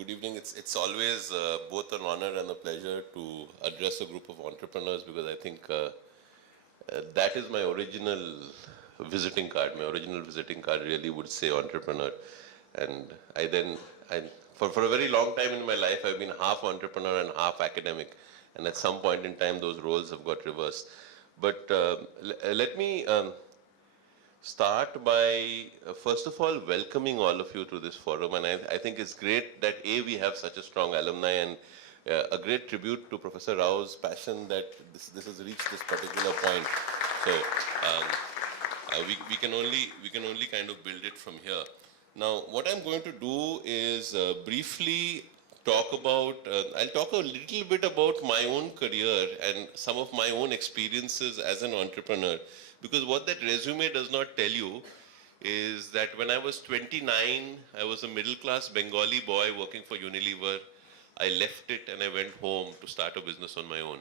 Good evening. It's always both an honor and a pleasure to address a group of entrepreneurs because I think that is my original visiting card. My original visiting card really would say entrepreneur. And for a very long time in my life, I've been half entrepreneur and half academic. And at some point in time, those roles have got reversed. But let me start by, first of all, welcoming all of you to this forum. And I think it's great that we have such a strong alumni and a great tribute to Professor Rao's passion that this has reached this particular point. So we can only kind of build it from here. Now, what I'm going to do is briefly talk about, I'll talk a little bit about my own career and some of my own experiences as an entrepreneur. Because what that resume does not tell you is that when I was 29, I was a middle-class Bengali boy working for Unilever. I left it and I went home to start a business on my own.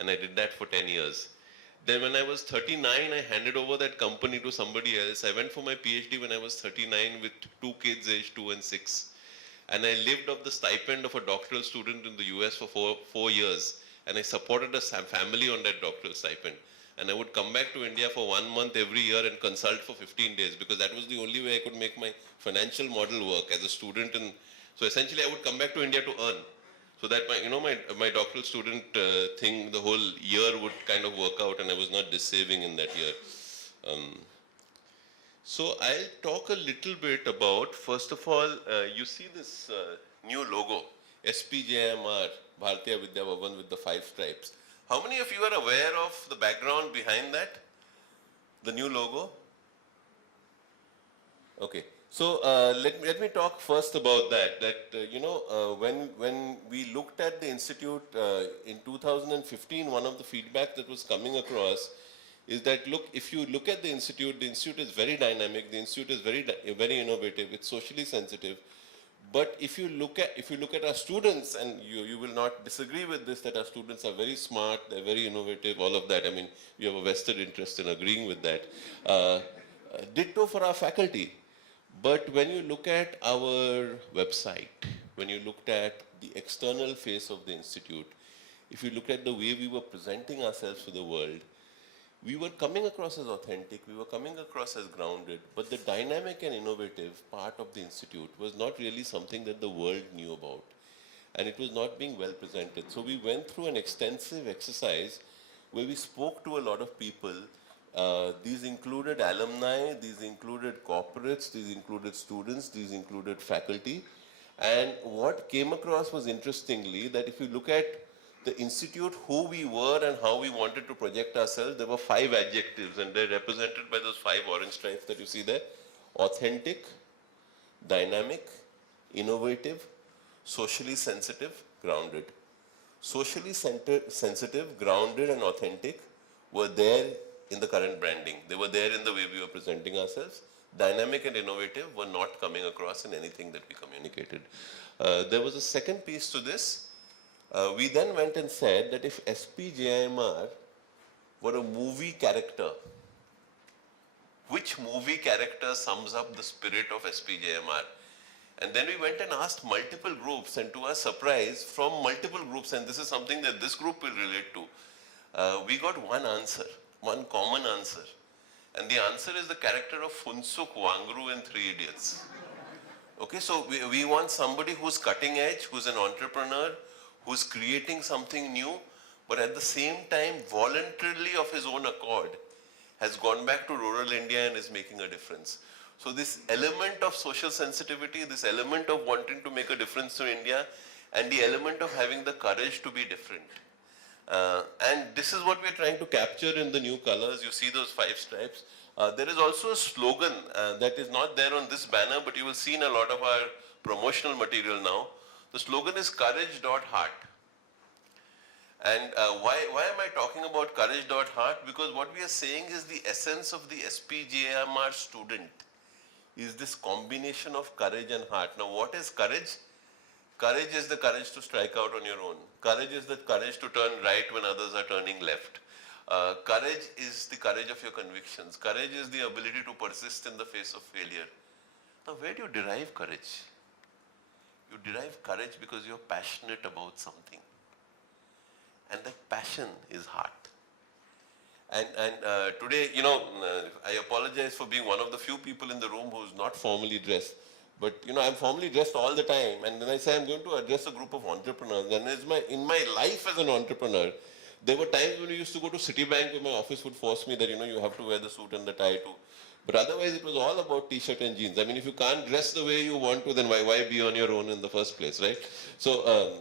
And I did that for 10 years. Then when I was 39, I handed over that company to somebody else. I went for my PhD when I was 39 with 2 kids aged 2 and 6. And I lived off the stipend of a doctoral student in the US for four years. And I supported a family on that doctoral stipend. And I would come back to India for 1 month every year and consult for 15 days because that was the only way I could make my financial model work as a student. And so essentially I would come back to India to earn. So that my doctoral student thing, the whole year would kind of work out and I was not dissaving in that year. So I'll talk a little bit about, first of all, you see this new logo, SPJIMR, Bharatiya Vidya Bhavan with the 5 stripes. How many of you are aware of the background behind that? The new logo? Okay. So let me talk first about that. When we looked at the institute in 2015, one of the feedback that was coming across is that, look, if you look at the institute is very dynamic, the institute is very innovative, it's socially sensitive. But if you look at our students, and you will not disagree with this, that our students are very smart, they're very innovative, all of that. I mean, we have a vested interest in agreeing with that. Ditto for our faculty. But when you look at our website, when you looked at the external face of the institute, if you look at the way we were presenting ourselves to the world, we were coming across as authentic, we were coming across as grounded, but the dynamic and innovative part of the institute was not really something that the world knew about. And it was not being well presented. So we went through an extensive exercise where we spoke to a lot of people. These included alumni, these included corporates, these included students, these included faculty. And what came across was, interestingly, that if you look at the institute, who we were and how we wanted to project ourselves, there were 5 adjectives and they're represented by those 5 orange stripes that you see there. Authentic, dynamic, innovative, socially sensitive, grounded. Socially sensitive, grounded and authentic were there in the current branding. They were there in the way we were presenting ourselves. Dynamic and innovative were not coming across in anything that we communicated. There was a second piece to this. We then went and said that if SPJIMR were a movie character, which movie character sums up the spirit of SPJIMR? And then we went and asked multiple groups, and to our surprise, from multiple groups, and this is something that this group will relate to, we got one answer, one common answer. And the answer is the character of Funsuk Wangru in 3 Idiots. Okay, so we want somebody who's cutting edge, who's an entrepreneur, who's creating something new, but at the same time, voluntarily of his own accord, has gone back to rural India and is making a difference. So this element of social sensitivity, this element of wanting to make a difference to India, and the element of having the courage to be different. And this is what we're trying to capture in the new colors. You see those 5 stripes. There is also a slogan that is not there on this banner, but you will see in a lot of our promotional material now. The slogan is courage.heart. And why am I talking about courage.heart? Because what we are saying is the essence of the SPJIMR student is this combination of courage and heart. Now, what is courage? Courage is the courage to strike out on your own. Courage is the courage to turn right when others are turning left. Courage is the courage of your convictions. Courage is the ability to persist in the face of failure. Now, where do you derive courage? You derive courage because you're passionate about something. And that passion is heart. And today, I apologize for being one of the few people in the room who's not formally dressed. But, I'm formally dressed all the time. And then I say I'm going to address a group of entrepreneurs. And in my life as an entrepreneur, there were times when we used to go to Citibank where my office would force me that, you have to wear the suit and the tie too. But otherwise, it was all about t-shirt and jeans. I mean, if you can't dress the way you want to, then why be on your own in the first place, right? So,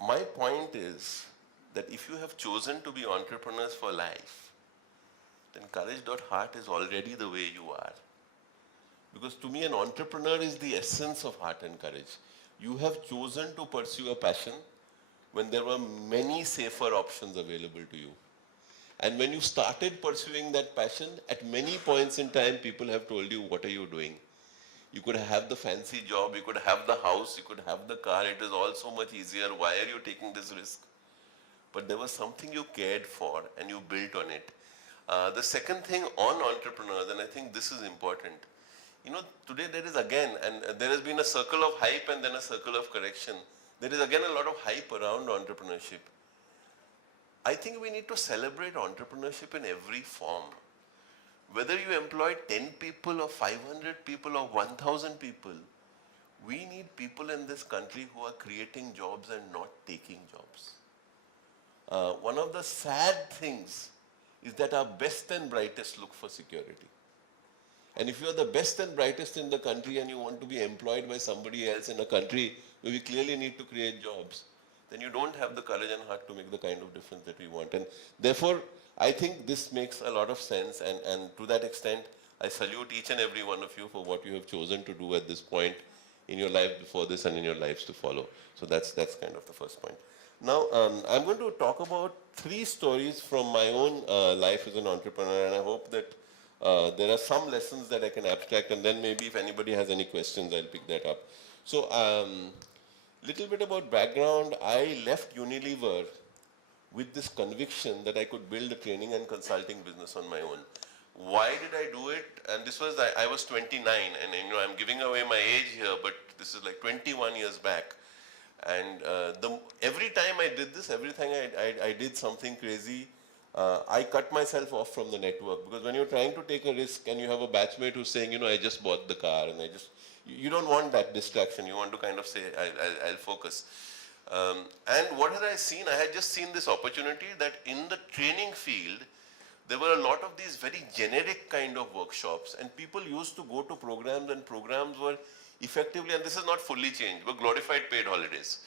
my point is that if you have chosen to be entrepreneurs for life, then courage.heart is already the way you are. Because to me, an entrepreneur is the essence of heart and courage. You have chosen to pursue a passion when there were many safer options available to you. And when you started pursuing that passion, at many points in time, people have told you, what are you doing? You could have the fancy job, you could have the house, you could have the car, it is all so much easier. Why are you taking this risk? But there was something you cared for and you built on it. The second thing on entrepreneurs, and I think this is important, today there is again, and there has been a circle of hype and then a circle of correction. There is again a lot of hype around entrepreneurship. I think we need to celebrate entrepreneurship in every form. Whether you employ 10 people or 500 people or 1,000 people, we need people in this country who are creating jobs and not taking jobs. One of the sad things is that our best and brightest look for security. And if you are the best and brightest in the country and you want to be employed by somebody else in a country where we clearly need to create jobs, then you don't have the courage and heart to make the kind of difference that we want. And therefore, I think this makes a lot of sense, and to that extent, I salute each and every one of you for what you have chosen to do at this point in your life before this and in your lives to follow. So that's kind of the first point. Now, I'm going to talk about 3 stories from my own life as an entrepreneur, and I hope that there are some lessons that I can abstract, and then maybe if anybody has any questions, I'll pick that up. So, little bit about background. I left Unilever with this conviction that I could build a training and consulting business on my own. Why did I do it? And this was, I was 29, and I'm giving away my age here, but this is like 21 years back. And every time I did this, every time I did something crazy, I cut myself off from the network. Because when you're trying to take a risk and you have a batchmate who's saying, I just bought the car, and you don't want that distraction. You want to kind of say, I'll focus. And what had I seen? I had just seen this opportunity that in the training field, there were a lot of these very generic kind of workshops, and people used to go to programs, and programs were effectively, and this is not fully changed, were glorified paid holidays.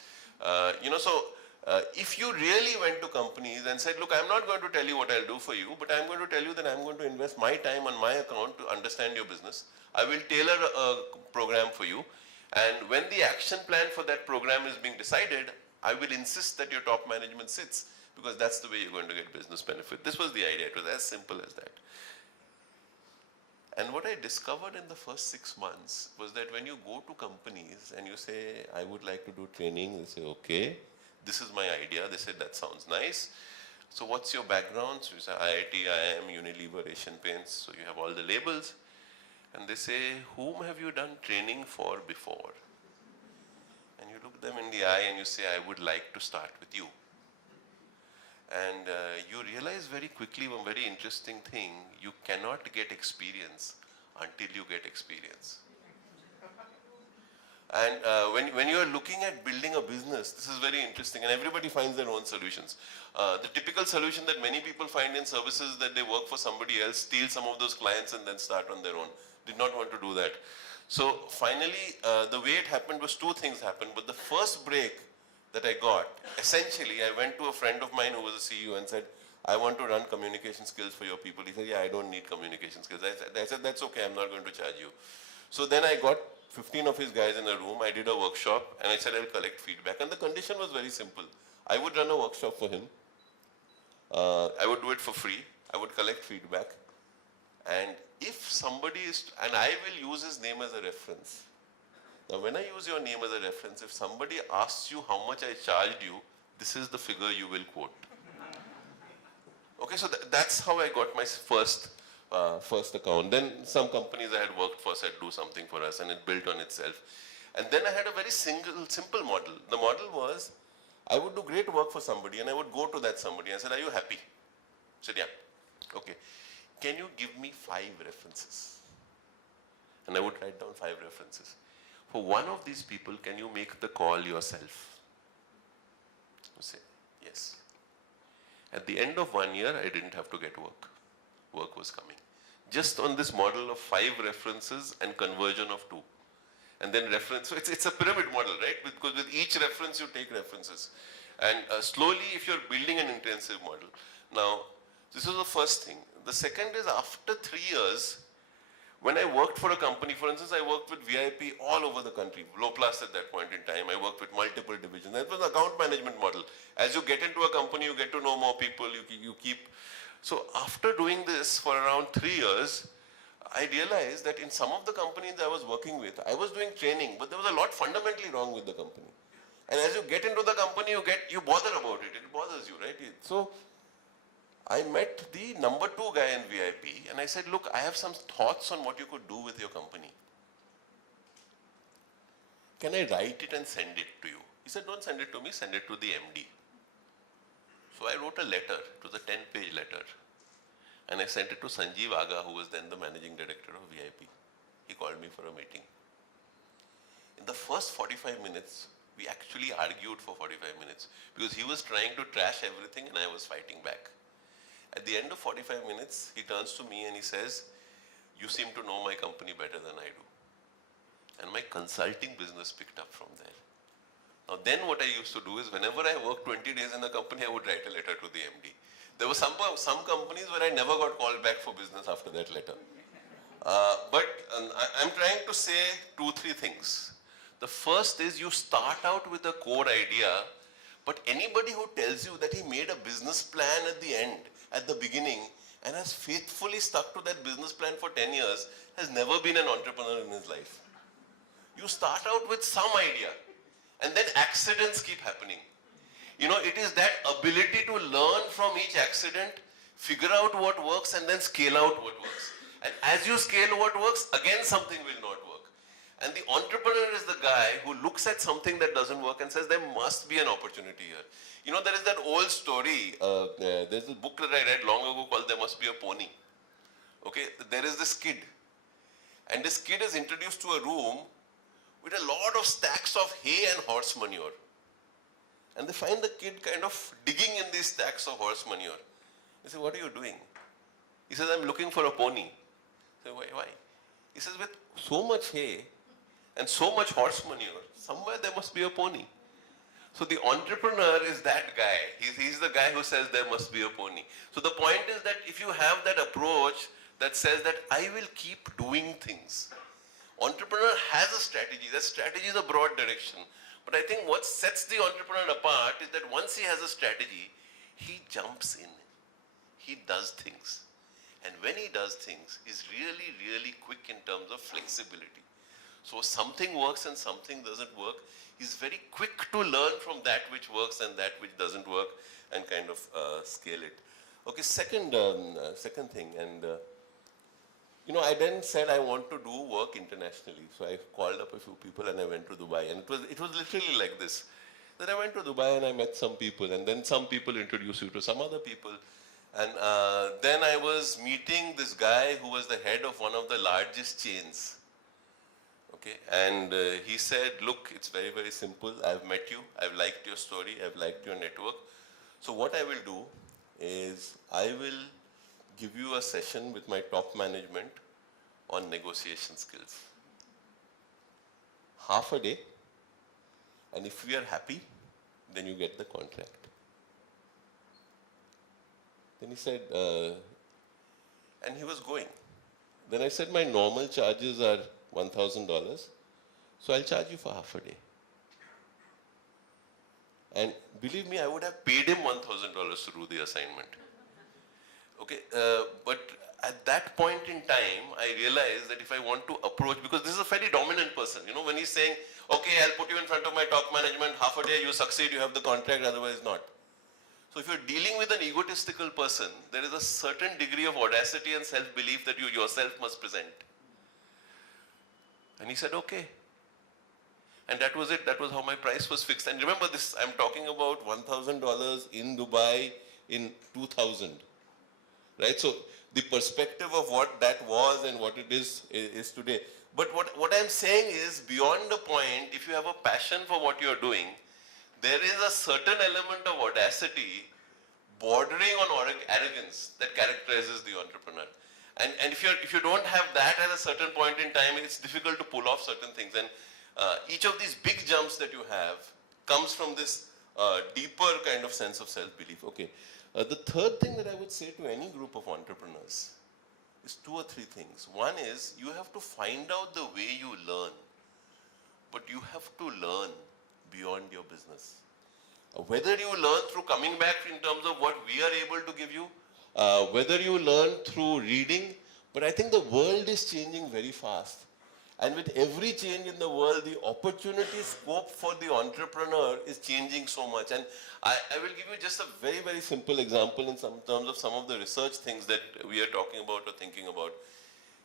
If you really went to companies and said, look, I'm not going to tell you what I'll do for you, but I'm going to tell you that I'm going to invest my time on my account to understand your business. I will tailor a program for you. And when the action plan for that program is being decided, I will insist that your top management sits, because that's the way you're going to get business benefit. This was the idea. It was as simple as that. And what I discovered in the first 6 months was that when you go to companies and you say, I would like to do training, they say, okay, this is my idea. They said, that sounds nice. So what's your background? So you say, IIT, IIM, Unilever, Asian Paints. So you have all the labels. And they say, whom have you done training for before? And you look them in the eye and you say, I would like to start with you. And you realize very quickly one very interesting thing. You cannot get experience until you get experience. And when you are looking at building a business, this is very interesting, and everybody finds their own solutions. The typical solution that many people find in services is that they work for somebody else, steal some of those clients, and then start on their own. Did not want to do that. So finally, the way it happened was 2 things happened. But the first break that I got, essentially, I went to a friend of mine who was a CEO and said, I want to run communication skills for your people. He said, yeah, I don't need communication skills. I said, that's okay, I'm not going to charge you. So then I got 15 of his guys in a room, I did a workshop, and I said, I'll collect feedback. And the condition was very simple. I would run a workshop for him. I would do it for free. I would collect feedback. And if somebody is, and I will use his name as a reference. Now, when I use your name as a reference, if somebody asks you how much I charged you, this is the figure you will quote. Okay, so that's how I got my first account. Then some companies I had worked for said, do something for us, and it built on itself. And then I had a very simple model. The model was, I would do great work for somebody and I would go to that somebody and I said, are you happy? I said, yeah. Okay. Can you give me 5 references? And I would write down 5 references. For one of these people, can you make the call yourself? I say, yes. At the end of 1 year, I didn't have to get work. Work was coming. Just on this model of 5 references and conversion of 2. And then reference, so it's a pyramid model, right? Because with each reference, you take references. And slowly, if you're building an intensive model. Now, this was the first thing. The second is after 3 years, when I worked for a company, for instance, I worked with VIP all over the country, low plus at that point in time. I worked with multiple divisions. That was an account management model. As you get into a company, you get to know more people, you keep. So after doing this for around 3 years, I realized that in some of the companies I was working with, I was doing training, but there was a lot fundamentally wrong with the company. And as you get into the company, you bother about it. It bothers you, right? So I met the number 2 guy in VIP and I said, look, I have some thoughts on what you could do with your company. Can I write it and send it to you? He said, don't send it to me, send it to the MD. So I wrote a letter. It was a 10-page letter. And I sent it to Sanjeev Aga, who was then the managing director of VIP. He called me for a meeting. In the first 45 minutes, we actually argued for 45 minutes because he was trying to trash everything and I was fighting back. At the end of 45 minutes, he turns to me and he says, you seem to know my company better than I do. And my consulting business picked up from there. Now then what I used to do is whenever I worked 20 days in a company, I would write a letter to the MD. There were some companies where I never got called back for business after that letter. I'm trying to say 2-3 things. The first is you start out with a core idea, but anybody who tells you that he made a business plan at the end, at the beginning, and has faithfully stuck to that business plan for 10 years, has never been an entrepreneur in his life. You start out with some idea, and then accidents keep happening. You know, it is that ability to learn from each accident, figure out what works, and then scale out what works. And as you scale what works, again something will not work. And the entrepreneur is the guy who looks at something that doesn't work and says, there must be an opportunity here. You know, there is that old story, there's a book that I read long ago called There Must Be a Pony. Okay, there is this kid. And this kid is introduced to a room with a lot of stacks of hay and horse manure. And they find the kid kind of digging in these stacks of horse manure. They say, what are you doing? He says, I'm looking for a pony. I say, why? He says, with so much hay and so much horse manure, somewhere there must be a pony. So the entrepreneur is that guy. He's the guy who says there must be a pony. So the point is that if you have that approach that says that I will keep doing things. Entrepreneur has a strategy. That strategy is a broad direction. But I think what sets the entrepreneur apart is that once he has a strategy, he jumps in. He does things. And when he does things, he's really, really quick in terms of flexibility. So something works and something doesn't work. He's very quick to learn from that which works and that which doesn't work and kind of scale it. Okay, second thing, and you know, I then said I want to do work internationally. So I called up a few people and I went to Dubai. And it was literally like this. Then I went to Dubai and I met some people. And then some people introduced you to some other people. And then I was meeting this guy who was the head of one of the largest chains. Okay, and he said, look, it's very, very simple. I've met you. I've liked your story. I've liked your network. So what I will do is I will give you a session with my top management on negotiation skills. Half a day, and if we are happy, then you get the contract. Then he said, and he was going. Then I said, my normal charges are $1,000, so I'll charge you for half a day. And believe me, I would have paid him $1,000 to do the assignment. Okay, but at that point in time, I realized that if I want to approach, because this is a very dominant person, you know, when he's saying, okay, I'll put you in front of my top management, half a day you succeed, you have the contract, otherwise not. So if you're dealing with an egotistical person, there is a certain degree of audacity and self-belief that you yourself must present. And he said, okay. And that was it. That was how my price was fixed. And remember this, I'm talking about $1,000 in Dubai in 2000, right? So the perspective of what that was and what it is today. But what I'm saying is, beyond the point, if you have a passion for what you're doing, there is a certain element of audacity bordering on arrogance that characterizes the entrepreneur. And if you don't have that at a certain point in time, it's difficult to pull off certain things. And each of these big jumps that you have comes from this deeper kind of sense of self-belief. Okay. The third thing that I would say to any group of entrepreneurs is 2 or 3 things. One is, you have to find out the way you learn, but you have to learn beyond your business. Whether you learn through coming back in terms of what we are able to give you, whether you learn through reading, but I think the world is changing very fast. And with every change in the world, the opportunity scope for the entrepreneur is changing so much. And I will give you just a very, very simple example in terms of some of the research things that we are talking about or thinking about.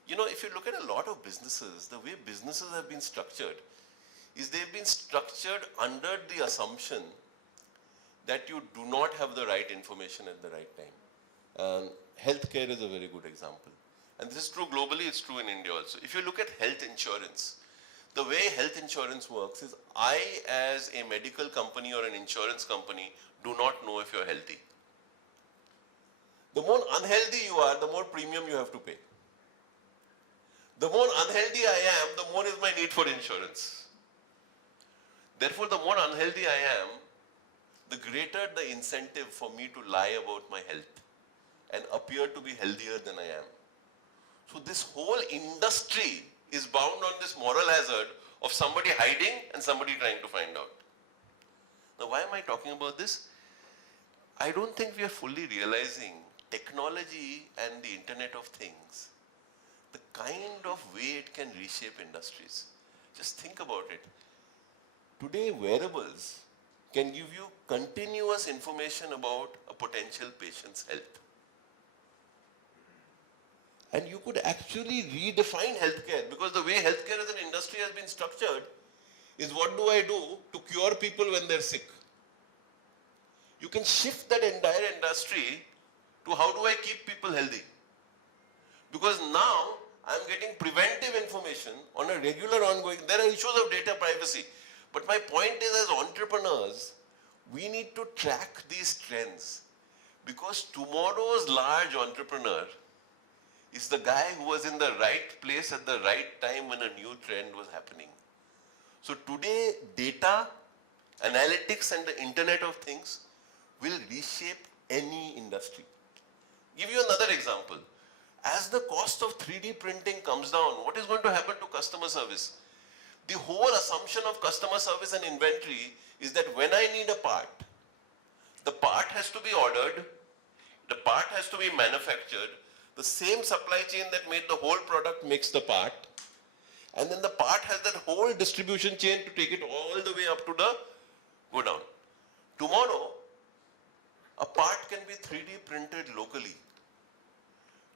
You know, if you look at a lot of businesses, the way businesses have been structured is they've been structured under the assumption that you do not have the right information at the right time. Healthcare is a very good example. And this is true globally, it's true in India also. If you look at health insurance, the way health insurance works is, I as a medical company or an insurance company do not know if you're healthy. The more unhealthy you are, the more premium you have to pay. The more unhealthy I am, the more is my need for insurance. Therefore, the more unhealthy I am, the greater the incentive for me to lie about my health and appear to be healthier than I am. So this whole industry is bound on this moral hazard of somebody hiding and somebody trying to find out. Now, why am I talking about this? I don't think we are fully realizing technology and the Internet of Things, the kind of way it can reshape industries. Just think about it. Today, wearables can give you continuous information about a potential patient's health. And you could actually redefine healthcare, because the way healthcare as an industry has been structured is, what do I do to cure people when they're sick? You can shift that entire industry to, how do I keep people healthy? Because now I'm getting preventive information on a regular, ongoing. There are issues of data privacy. But my point is, as entrepreneurs, we need to track these trends, because tomorrow's large entrepreneur is the guy who was in the right place at the right time when a new trend was happening. So today, data, analytics and the Internet of Things will reshape any industry. Give you another example. As the cost of 3D printing comes down, what is going to happen to customer service? The whole assumption of customer service and inventory is that when I need a part, the part has to be ordered, the part has to be manufactured, the same supply chain that made the whole product makes the part, and then the part has that whole distribution chain to take it all the way up to the go down. Tomorrow, a part can be 3D printed locally.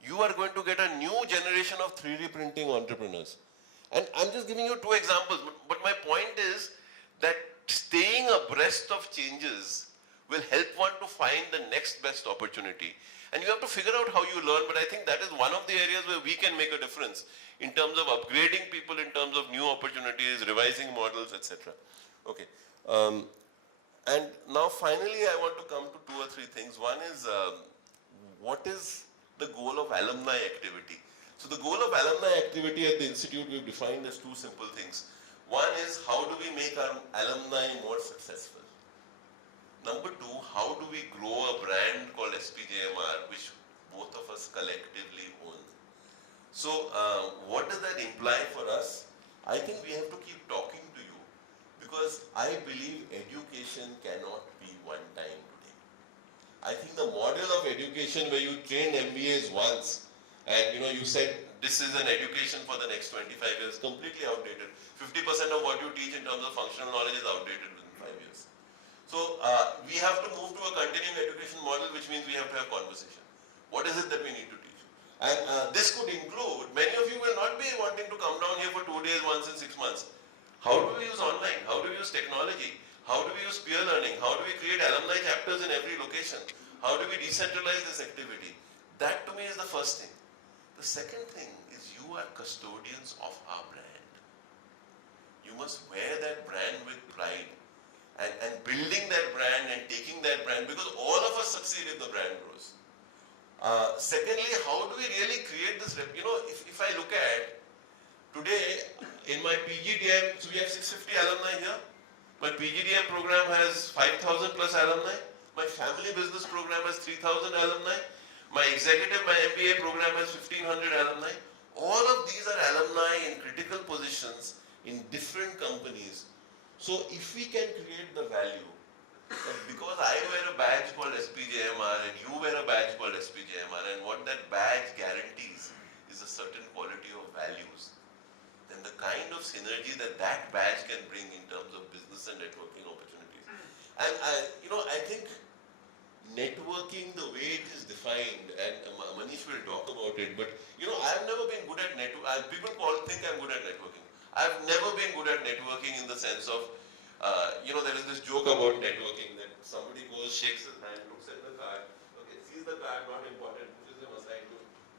You are going to get a new generation of 3D printing entrepreneurs. And I'm just giving you 2 examples, but my point is that staying abreast of changes will help one to find the next best opportunity. And you have to figure out how you learn, but I think that is one of the areas where we can make a difference in terms of upgrading people, in terms of new opportunities, revising models, etc. Okay. And now finally I want to come to 2 or 3 things. One is, what is the goal of alumni activity? So the goal of alumni activity at the Institute we've defined as 2 simple things. One is, how do we make our alumni more successful? Number 2, how do we grow a brand called SPJIMR, which both of us collectively own? So what does that imply for us? I think we have to keep talking to you, because I believe education cannot be one time today. I think the model of education where you train MBAs once, and you said this is an education for the next 25 years, completely outdated. 50% of what you teach in terms of functional knowledge is outdated within 5 years. So we have to move to a continuing education model, which means we have to have conversation. What is it that we need to teach? And this could include, many of you will not be wanting to come down here for 2 days once in 6 months. How do we use online? How do we use technology? How do we use peer learning? How do we create alumni chapters in every location? How do we decentralize this activity? That to me is the first thing. The second thing is you are custodians of our brand. You must wear that brand with pride and building that brand and taking that brand, because all of us succeed if the brand grows. Secondly, how do we really create this, if I look at today in my PGDM, so we have 650 alumni here. My PGDM program has 5,000 plus alumni. My family business program has 3,000 alumni. My executive, my MBA program has 1,500 alumni. All of these are alumni in critical positions in different companies. So if we can create the value, that because I wear a badge called SPJIMR and you wear a badge called SPJIMR, and what that badge guarantees is a certain quality of values, then the kind of synergy that that badge can bring in terms of business and networking opportunities. And I think networking, the way it is defined, and Manish will talk about it, but I've never been good at networking. People think I'm good at networking. I've never been good at networking in the sense of, there is this joke about networking that somebody goes, shakes his hand, looks at the card, okay, sees the card, not important, pushes him aside.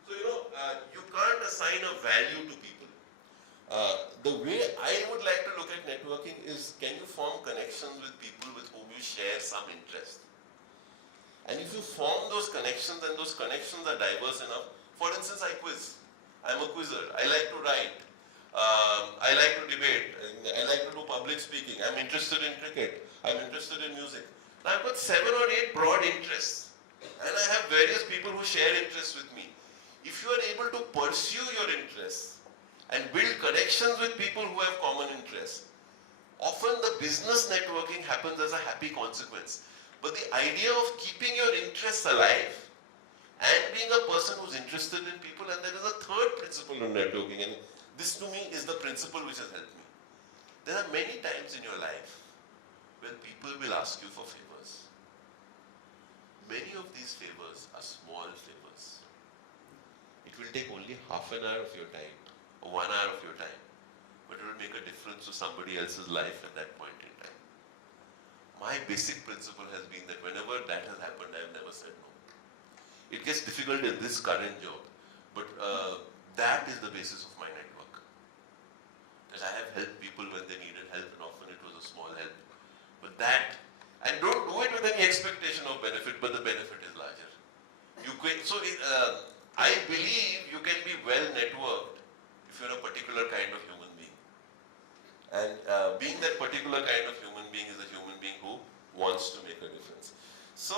So, you can't assign a value to people. The way I would like to look at networking is, can you form connections with people with whom you share some interest? And if you form those connections and those connections are diverse enough, for instance, I quiz. I'm a quizzer. I like to write. I like to debate. I like to do public speaking. I'm interested in cricket. I'm interested in music. Now I've got 7 or 8 broad interests. And I have various people who share interests with me. If you are able to pursue your interests and build connections with people who have common interests, often the business networking happens as a happy consequence. But the idea of keeping your interests alive and being a person who's interested in people, and there is a third principle in networking, and this to me is the principle which has helped me. There are many times in your life when people will ask you for favors. Many of these favors are small favors. It will take only half an hour of your time or 1 hour of your time, but it will make a difference to somebody else's life at that point in time. My basic principle has been that whenever that has happened, I have never said no. It gets difficult in this current job, but that is the basis of my network. That I have helped people when they needed help, and often it was a small help. But that, and don't do it with any expectation of benefit, but the benefit is larger. I believe you can be well networked if you're a particular kind of human being. And being that particular kind of human being is a human being who wants to make a difference. So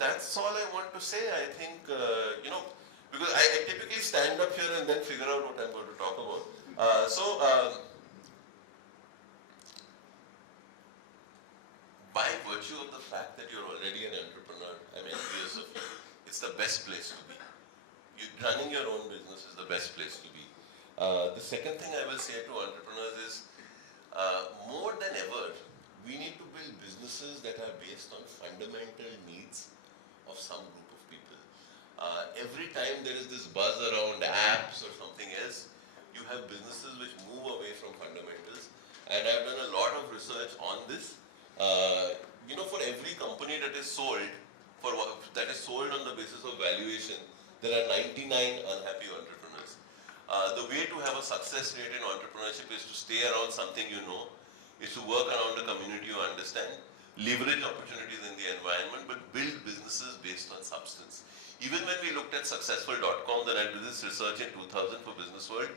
that's all I want to say. I think, because I typically stand up here and then figure out what I'm going to talk about. By virtue of the fact that you're already an entrepreneur, I'm envious of you. It's the best place to be. Running your own business is the best place to be. The second thing I will say to entrepreneurs is, more than ever, we need to build businesses that are based on fundamental needs of some group of people. Every time there is this buzz around apps or something else, you have businesses which move away from fundamentals. And I've done a lot of research on this. For every company that is sold, on the basis of valuation, there are 99 unhappy entrepreneurs. The way to have a success rate in entrepreneurship is to stay around something you know, is to work around a community you understand, leverage opportunities in the environment, but build businesses based on substance. Even when we looked at successful.com, then I did this research in 2000 for Business World,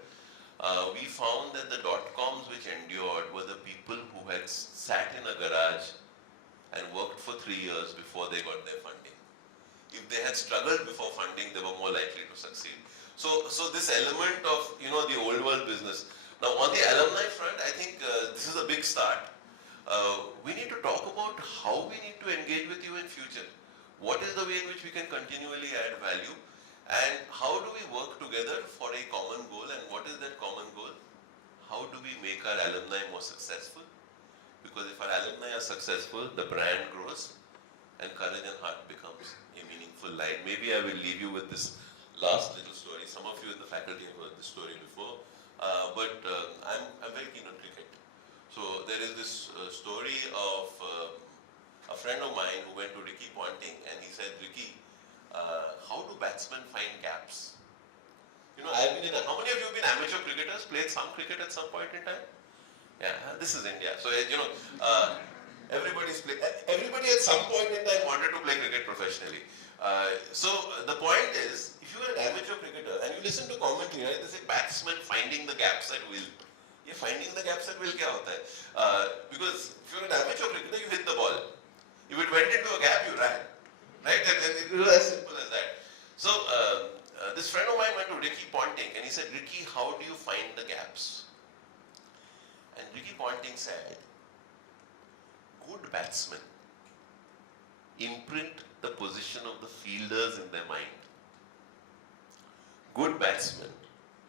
we found that the .coms which endured were the people who had sat in a garage and worked for 3 years before they got their funding. If they had struggled before funding, they were more likely to succeed. So this element of, the old world business. Now on the alumni front, I think this is a big start. We need to talk about how we need to engage with you in future. What is the way in which we can continually add value? And how do we work together for a common goal? And what is that common goal? How do we make our alumni more successful? Because if our alumni are successful, the brand grows and courage and heart becomes a meaningful line. Maybe I will leave you with this last little story. Some of you in the faculty have heard this story before, but I'm very keen on cricket. So there is this story of a friend of mine who went to Ricky Ponting and he said, Ricky, how do batsmen find gaps? You know, how many of you have been amateur cricketers, played some cricket at some point in time? Yeah, this is India. So, everybody at some point in time wanted to play cricket professionally. So the point is, if you are an amateur cricketer and you listen to commentary, right, they say batsman finding the gaps at will. Yeah, finding the gaps at will kya hota hai? Because if you're an amateur cricketer, you hit the ball. If it went into a gap, you ran. Right? It was as simple as that. So this friend of mine went to Ricky Ponting and he said, Ricky, how do you find the gaps? And Ricky Ponting said, good batsmen imprint the position of the fielders in their mind. Good batsmen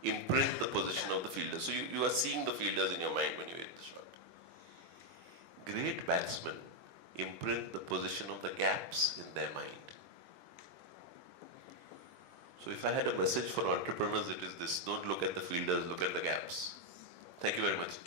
imprint the position of the fielders. So you are seeing the fielders in your mind when you hit the shot. Great batsmen imprint the position of the gaps in their mind. So if I had a message for entrepreneurs, it is this: don't look at the fielders, look at the gaps. Thank you very much.